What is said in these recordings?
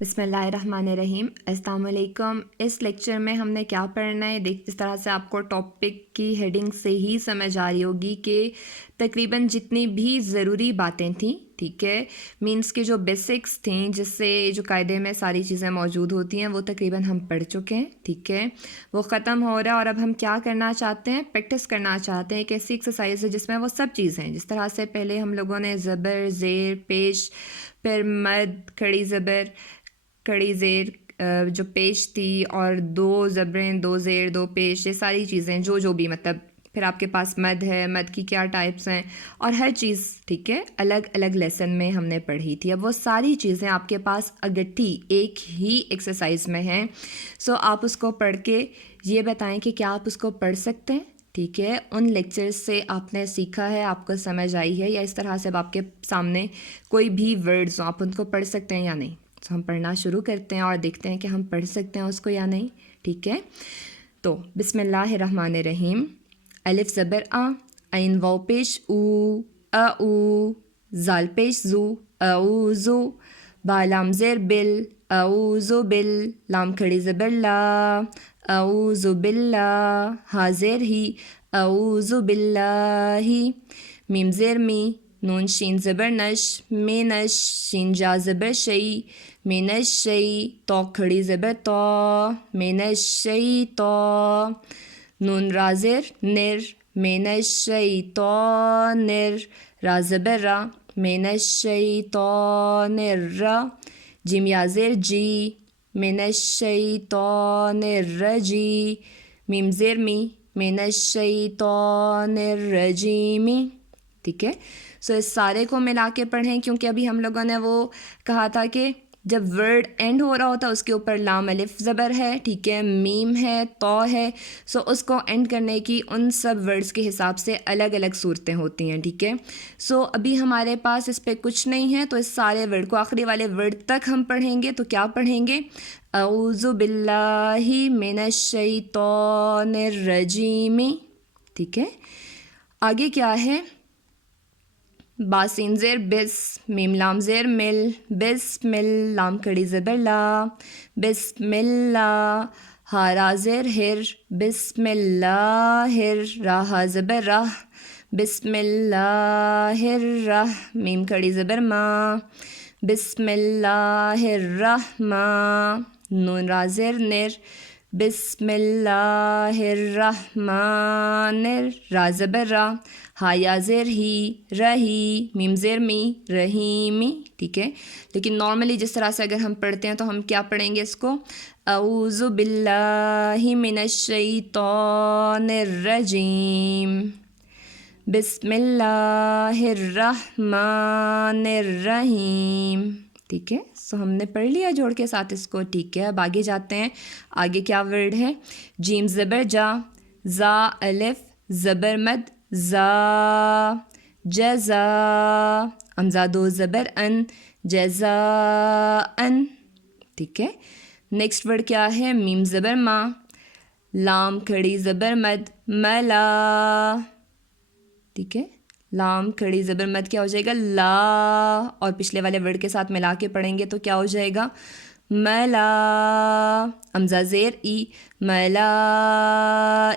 بسم اللہ الرحمن الرحیم۔ السلام علیکم۔ اس لیکچر میں ہم نے کیا پڑھنا ہے، اس طرح سے آپ کو ٹاپک کی ہیڈنگ سے ہی سمجھ آ رہی ہوگی کہ تقریباً جتنی بھی ضروری باتیں تھیں، ٹھیک ہے، مینس کے جو بیسکس تھیں جس سے جو قاعدے میں ساری چیزیں موجود ہوتی ہیں وہ تقریباً ہم پڑھ چکے ہیں، ٹھیک ہے، وہ ختم ہو رہا ہے۔ اور اب ہم کیا کرنا چاہتے ہیں، پریکٹس کرنا چاہتے ہیں۔ ایک ایسی ایکسرسائز ہے جس میں وہ سب چیزیں، جس طرح سے پہلے ہم لوگوں نے زبر، زیر، پیش، پھر مد، کھڑی زبر، کڑی زیر جو پیش تھی، اور دو زبریں، دو زیر، دو پیش، یہ ساری چیزیں جو بھی مطلب، پھر آپ کے پاس مد ہے، مد کی کیا ٹائپس ہیں، اور ہر چیز، ٹھیک ہے، الگ الگ لیسن میں ہم نے پڑھی تھی۔ اب وہ ساری چیزیں آپ کے پاس اگٹھی ایک ہی ایکسرسائز میں ہیں، سو آپ اس کو پڑھ کے یہ بتائیں کہ کیا آپ اس کو پڑھ سکتے ہیں، ٹھیک ہے۔ ان لیکچر سے آپ نے سیکھا ہے، آپ کو سمجھ آئی ہے، یا اس طرح سے اب آپ کے سامنے کوئی بھی ورڈز ہوں، آپ ان کو پڑھ سکتے ہیں یا نہیں۔ تو ہم پڑھنا شروع کرتے ہیں اور دیکھتے ہیں کہ ہم پڑھ سکتے ہیں اس کو یا نہیں، ٹھیک ہے۔ تو بسم اللہ الرحمن الرحیم۔ الف زبر آ، عین واو پیش او، او، زال پیش زو، اعوذو، با لام زیر بل، اعوذ بل، لام کھڑی زبر لا، اعوذ باللہ، ہا زیر ہی، اعوذ باللہ، میم زیر می، نون شین زبر نش، میں نش، شین جا زبر شئی، من الشئی، تو کھڑی زبر تو، من الشیطان، نون را زیر نر، من الشیطان را زبر را، من الشیطان الرا، جیم یا زیر جی، من الشیطان الرجی، میم زیر می، من الشیطان الرجیمی، ٹھیک ہے۔ سو اس سارے کو ملا کے پڑھیں، کیونکہ ابھی ہم لوگوں نے وہ کہا تھا کہ جب ورڈ اینڈ ہو رہا ہوتا ہے اس کے اوپر لام الف زبر ہے، ٹھیک ہے، میم ہے، تو ہے، سو اس کو اینڈ کرنے کی ان سب ورڈز کے حساب سے الگ الگ صورتیں ہوتی ہیں، ٹھیک ہے۔ سو ابھی ہمارے پاس اس پہ کچھ نہیں ہے، تو اس سارے ورڈ کو آخری والے ورڈ تک ہم پڑھیں گے۔ تو کیا پڑھیں گے؟ اعوذ باللہ من الشیطان الرجیم، ٹھیک ہے۔ آگے کیا ہے؟ با سین زیر بس، میم لام زیر مل، بسم اللہ، لام کھڑی زبر لا، بسم اللہ، ہا را زیر ہر، بسم اللہ، را ہا زبر رہ، بسم اللہ الرح، میم کھڑی زبر ما، بسم اللہ الرحمن، نون را زیر نر، بسم اللہ الرحمن، را زبر را، ہا یا زیر ہی، رہی، میم زیر می، رحیمی، ٹھیک ہے۔ لیکن نارملی جس طرح سے اگر ہم پڑھتے ہیں تو ہم کیا پڑھیں گے اس کو؟ اعوذ باللہ من الشیطان الرجیم، بسم اللہ الرحمن الرحیم، ٹھیک ہے۔ سو ہم نے پڑھ لیا جوڑ کے ساتھ اس کو، ٹھیک ہے۔ اب آگے جاتے ہیں۔ آگے کیا ورڈ ہے؟ جیم زبر جا، زا الف زبر مد، زا، جزا، ہمزہ دو زبر ان، جزا ان، ٹھیک ہے۔ نیکسٹ ورڈ کیا ہے؟ میم زبر ما، لام کھڑی زبر مد، ملا، ٹھیک ہے۔ لام کھڑی زبر مد کیا ہو جائے گا؟ لا، اور پچھلے والے ورڈ کے ساتھ ملا کے پڑھیں گے تو کیا ہو جائے گا؟ ملا، ہمزہ زیر ای، ملا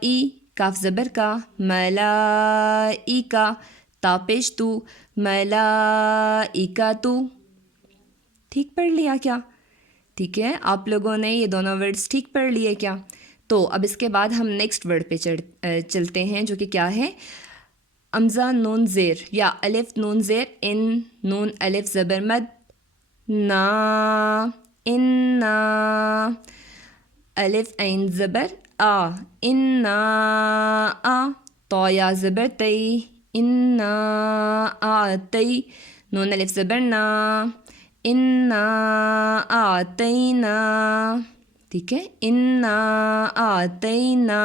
ای، کاف زبر کا، ملا ای کا، تا پیش تو، ملا ای کا تو، ٹھیک پڑھ لیا کیا؟ ٹھیک ہے، آپ لوگوں نے یہ دونوں ورڈز ٹھیک پڑھ لیے کیا؟ تو اب اس کے بعد ہم نیکسٹ ورڈ پہ چلتے ہیں، جو کہ کیا ہے؟ امزہ نون زیر یا الف نون زیر ان، نون الف زبر مد، نا، انا، الف عین زبر آ، انا آ، تو یا زبر تی، انا آتی، نون الف زبر نا، انا آتینا، ٹھیک ہے، انا آتینا،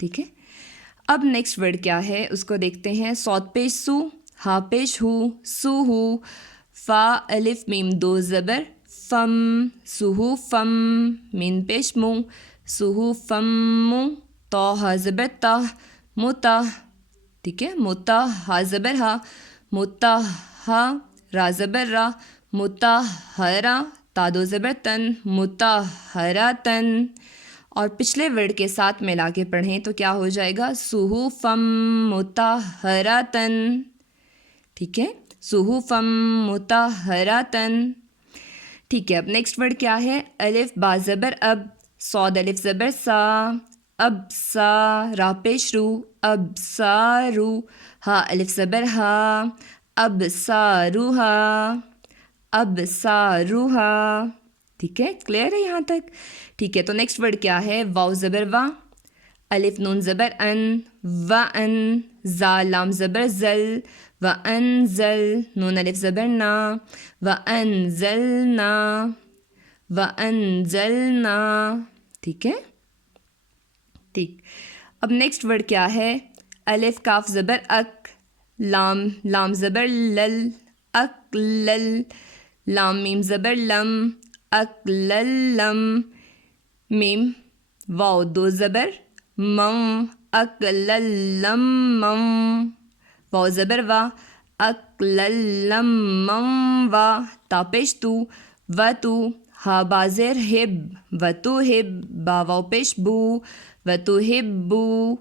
ٹھیک ہے۔ اب نیکسٹ ورڈ کیا ہے اس کو دیکھتے ہیں۔ صاد پیش سو، ہا پیش ہو، سو ہو، فا الف میم دو زبر، فم، سوہو فم، مین پیش مو، سوہو فم مو، تو ہا زبر تا، متا، ٹھیک ہے، متا، ہا زبر ہا، متا ہا، را زبر را، متہرا، تا دو زبر تن مطہرتن. اور پچھلے ورڈ کے ساتھ ملا کے پڑھیں تو کیا ہو جائے گا صحفا مطہرتن. ٹھیک ہے صحفا مطہرتن. ٹھیک ہے اب نیکسٹ ورڈ کیا ہے الف با زبر اب صاد الف زبر سا اب سا را پیش رو اب سارو ہا الف زبر ہا اب ساروہا اب ساروہا. ٹھیک ہے کلیئر ہے یہاں تک. ٹھیک ہے تو نیکسٹ ورڈ کیا ہے واو زبر وا الف نون زبر ان و ان زا لام زبر زل و انزل نون الف زبر نا و انزلنا و انزلنا. ٹھیک ہے ٹھیک. اب نیکسٹ ورڈ کیا ہے الف کاف زبر اک لام زبر لل اک لل لام میم زبر لم اک للم میم واو دو زبر مم اک للم مم واو زبر وا اک للم مم وا تا پیش تو و تو ہا بازر ہب و تو ہب با واو پیش بو و تو ہبو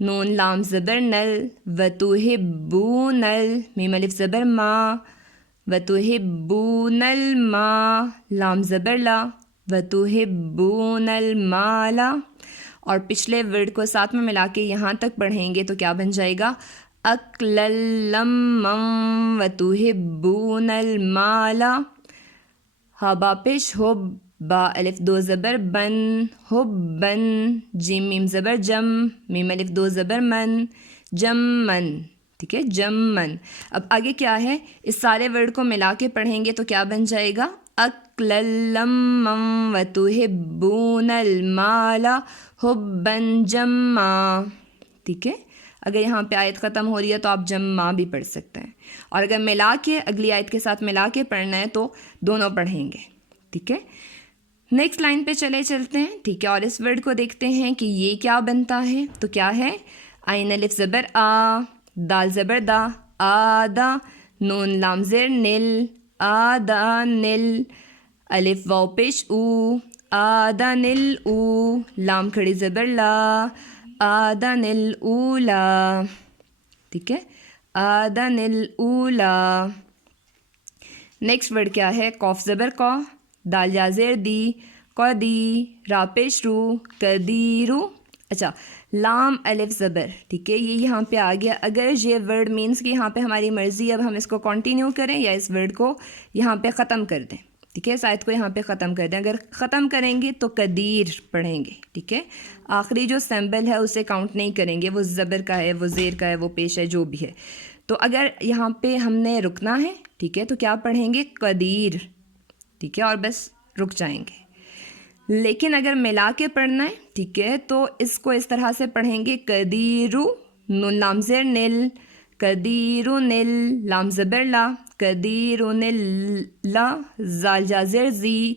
نون لام زبر نل و تو ہبو نل میم الف زبر ما و تو ہبون الما لام زبر لا و تو ہبون المالا. اور پچھلے ورڈ کو ساتھ میں ملا کے یہاں تک پڑھیں گے تو کیا بن جائے گا اکللم و تو ہبون المالا. ہا با پیش ہوب با الف دو زبر بن حبن جیم میم زبر جم میم الف دو زبر من جمن. ٹھیک ہے جمن. اب آگے کیا ہے اس سارے ورڈ کو ملا کے پڑھیں گے تو کیا بن جائے گا اکللم و تحبون المال حبا جما. ٹھیک ہے اگر یہاں پہ آیت ختم ہو رہی ہے تو آپ جمع بھی پڑھ سکتے ہیں اور اگر ملا کے اگلی آیت کے ساتھ ملا کے پڑھنا ہے تو دونوں پڑھیں گے. ٹھیک ہے نیکسٹ لائن پہ چلتے ہیں. ٹھیک ہے اور اس ورڈ کو دیکھتے ہیں کہ یہ کیا بنتا ہے. تو کیا ہے عین الف زبر آ دال زبر دا آدا نون لام زیر نل آدا نل الف واو پیش او آدا نل او لام کھڑی زبر لا آدا نل اولا. ٹھیک ہے آدا نل اولا. نیکسٹ ورڈ کیا ہے قوف زبر کو دال یا زیر دی قدی را پیش رو قدیرو. اچھا لام الف زبر. ٹھیک ہے یہ یہاں پہ آ گیا. اگر یہ ورڈ مینس کہ یہاں پہ ہماری مرضی اب ہم اس کو کنٹینیو کریں یا اس ورڈ کو یہاں پہ ختم کر دیں. ٹھیک ہے اس آیت کو یہاں پہ ختم کر دیں. اگر ختم کریں گے تو قدیر پڑھیں گے. ٹھیک ہے آخری جو سیمبل ہے اسے کاؤنٹ نہیں کریں گے, وہ زبر کا ہے وہ زیر کا ہے وہ پیش ہے جو بھی ہے. تو اگر یہاں پہ ہم نے رکنا ہے ٹھیک ہے تو کیا پڑھیں گے قدیر. ٹھیک ہے اور بس رک جائیں گے. لیکن اگر ملا کے پڑھنا ہے ٹھیک ہے تو اس کو اس طرح سے پڑھیں گے قدیرو نون لام زیر نل قدیرو نل لام زبر لا قدیرو نل لا زال جا زیر زی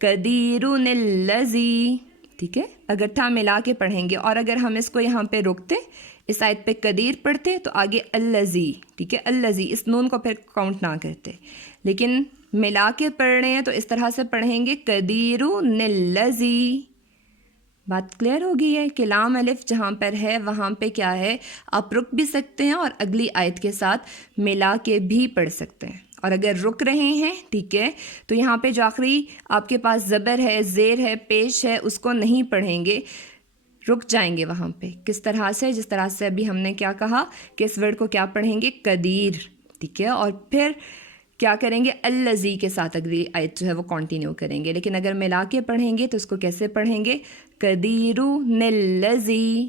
قدیرو نل لزی. ٹھیک ہے اگر تھا ملا کے پڑھیں گے. اور اگر ہم اس کو یہاں پہ روکتے اس آیت پہ قدیر پڑھتے تو آگے اللذی. ٹھیک ہے اللذی اس نون کو پھر کاؤنٹ نہ کرتے, لیکن ملا کے پڑھ رہے ہیں تو اس طرح سے پڑھیں گے قدیرو نلذی. بات کلیئر ہو گئی ہے کہ لام الف جہاں پر ہے وہاں پہ کیا ہے آپ رک بھی سکتے ہیں اور اگلی آیت کے ساتھ ملا کے بھی پڑھ سکتے ہیں. اور اگر رک رہے ہیں ٹھیک ہے تو یہاں پہ جو آخری آپ کے پاس زبر ہے زیر ہے پیش ہے اس کو نہیں پڑھیں گے, رک جائیں گے وہاں پہ. کس طرح سے جس طرح سے ابھی ہم نے کیا کہا کہ اس ورڈ کو کیا پڑھیں گے قدیر. ٹھیک ہے اور پھر کیا کریں گے اللذی کے ساتھ اگلی آیت جو ہے وہ کنٹینیو کریں گے. لیکن اگر ملا کے پڑھیں گے تو اس کو کیسے پڑھیں گے قدیرو نلذی.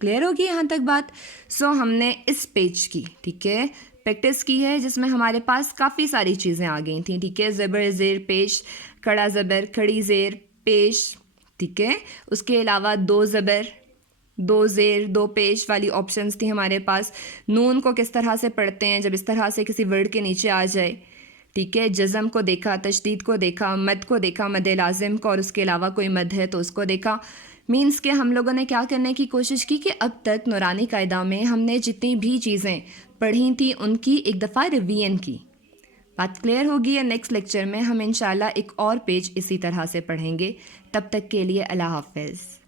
کلیئر ہوگی یہاں تک بات. سو ہم نے اس پیج کی ٹھیک ہے پریکٹس کی ہے جس میں ہمارے پاس کافی ساری چیزیں آ گئی تھیں. ٹھیک ہے زبر زیر پیش کھڑا زبر کھڑی زیر پیش. ٹھیک ہے اس کے علاوہ دو زبر دو زیر دو پیش والی آپشنز تھیں ہمارے پاس. نون کو کس طرح سے پڑھتے ہیں جب اس طرح سے کسی ورڈ کے نیچے آ جائے. ٹھیک ہے جزم کو دیکھا تشدید کو دیکھا مد کو دیکھا مد لازم کو اور اس کے علاوہ کوئی مد ہے تو اس کو دیکھا. مینس کہ ہم لوگوں نے کیا کرنے کی کوشش کی کہ اب تک نورانی قاعدہ میں ہم نے جتنی بھی چیزیں پڑھی تھیں ان کی ایک دفعہ ریویژن کی. بات کلیئر ہوگی یا نیکسٹ لیکچر میں ہم انشاءاللہ ایک اور پیج اسی طرح سے پڑھیں گے. تب تک کے لیے اللہ حافظ.